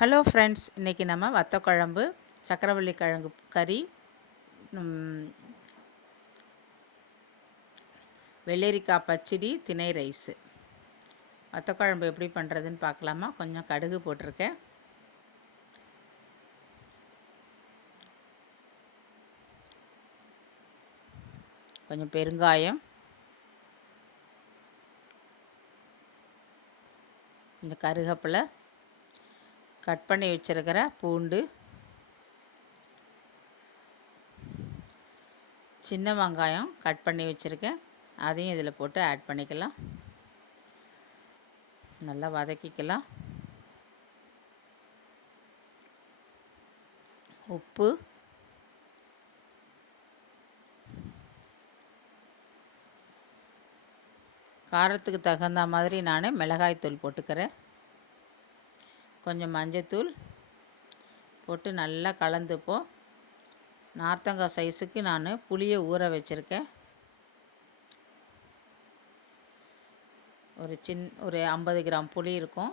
Hello friends, இன்றைக்கி நம்ம வத்த குழம்பு, சக்கரவள்ளி கிழங்கு கறி, வெள்ளரிக்காய் பச்சடி, திணை ரைஸு. வத்த குழம்பு எப்படி பண்ணுறதுன்னு பார்க்கலாமா? கொஞ்சம் கடுகு போட்டிருக்கேன், கொஞ்சம் பெருங்காயம், கொஞ்சம் கருவேப்பிலை, கட் பண்ணி வச்சுருக்கிற பூண்டு, சின்ன வெங்காயம் கட் பண்ணி வச்சுருக்கேன், அதையும் இதில் போட்டு ஆட் பண்ணிக்கலாம். நல்லா வதக்கிக்கலாம். உப்பு, காரத்துக்கு தகுந்த மாதிரி நான் மிளகாய்த்தூள் போட்டுக்கிறேன். கொஞ்சம் மஞ்சத்தூள் போட்டு நல்லா கலந்துப்போம். நார்த்தங்காய் சைஸுக்கு நான் புளியை ஊற வச்சுருக்கேன். ஒரு 50 கிராம் புளி இருக்கும்.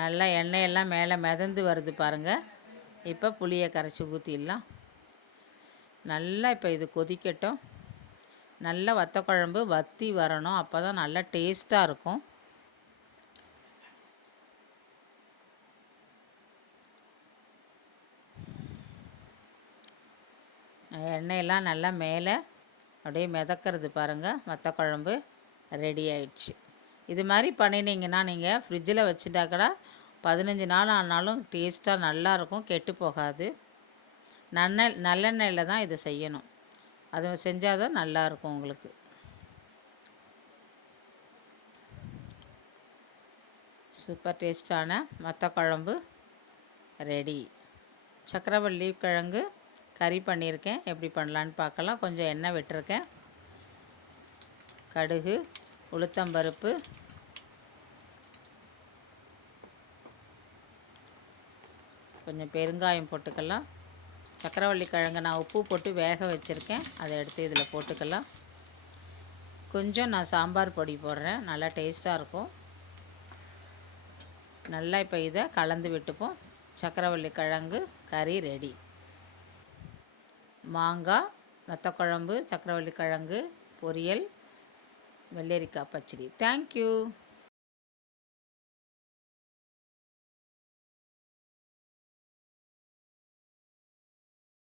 நல்லா எண்ணெயெல்லாம் மேலே மிதந்து வருது பாருங்கள். இப்போ புளியை கரைச்சி ஊற்றிடலாம். நல்லா இப்போ இது கொதிக்கட்டும். நல்லா வத்த குழம்பு வற்றி வரணும், அப்போ தான் நல்லா டேஸ்ட்டாக இருக்கும். எண்ணெயெல்லாம் நல்லா மேலே அப்படியே மிதக்கிறது பாருங்கள். வத்த குழம்பு ரெடி ஆயிடுச்சு. இது மாதிரி பண்ணினீங்கன்னா நீங்கள் ஃப்ரிட்ஜில் வச்சுட்டா கூட 15 நாள் ஆனாலும் டேஸ்ட்டாக நல்லாயிருக்கும், கெட்டு போகாது. நல்லெண்ணெயில் தான் இதை செய்யணும். அதை செஞ்சால் தான் நல்லாயிருக்கும் உங்களுக்கு. சூப்பர் டேஸ்டான வத்த குழம்பு ரெடி. சக்கரவள்ளி கிழங்கு கறி பண்ணியிருக்கேன், எப்படி பண்ணலான்னு பார்க்கலாம். கொஞ்சம் எண்ணெய் விட்டுருக்கேன். கடுகு, உளுத்தம்பருப்பு, கொஞ்சம் பெருங்காயம் போட்டுக்கலாம். சக்கரவள்ளி கிழங்கு நான் உப்பு போட்டு வேக வச்சுருக்கேன், அதை எடுத்து இதில் போட்டுக்கலாம். கொஞ்சம் நான் சாம்பார் பொடி போடுறேன், நல்லா டேஸ்ட்டாக இருக்கும். நல்லா இப்போ இதை கலந்து விட்டுப்போம். சக்கரவள்ளி கிழங்கு கறி ரெடி. மாங்காய், வத்த குழம்பு, சக்கரவள்ளி கிழங்கு பொரியல், வெள்ளரிக்காய் பச்சடி. தேங்க்யூ.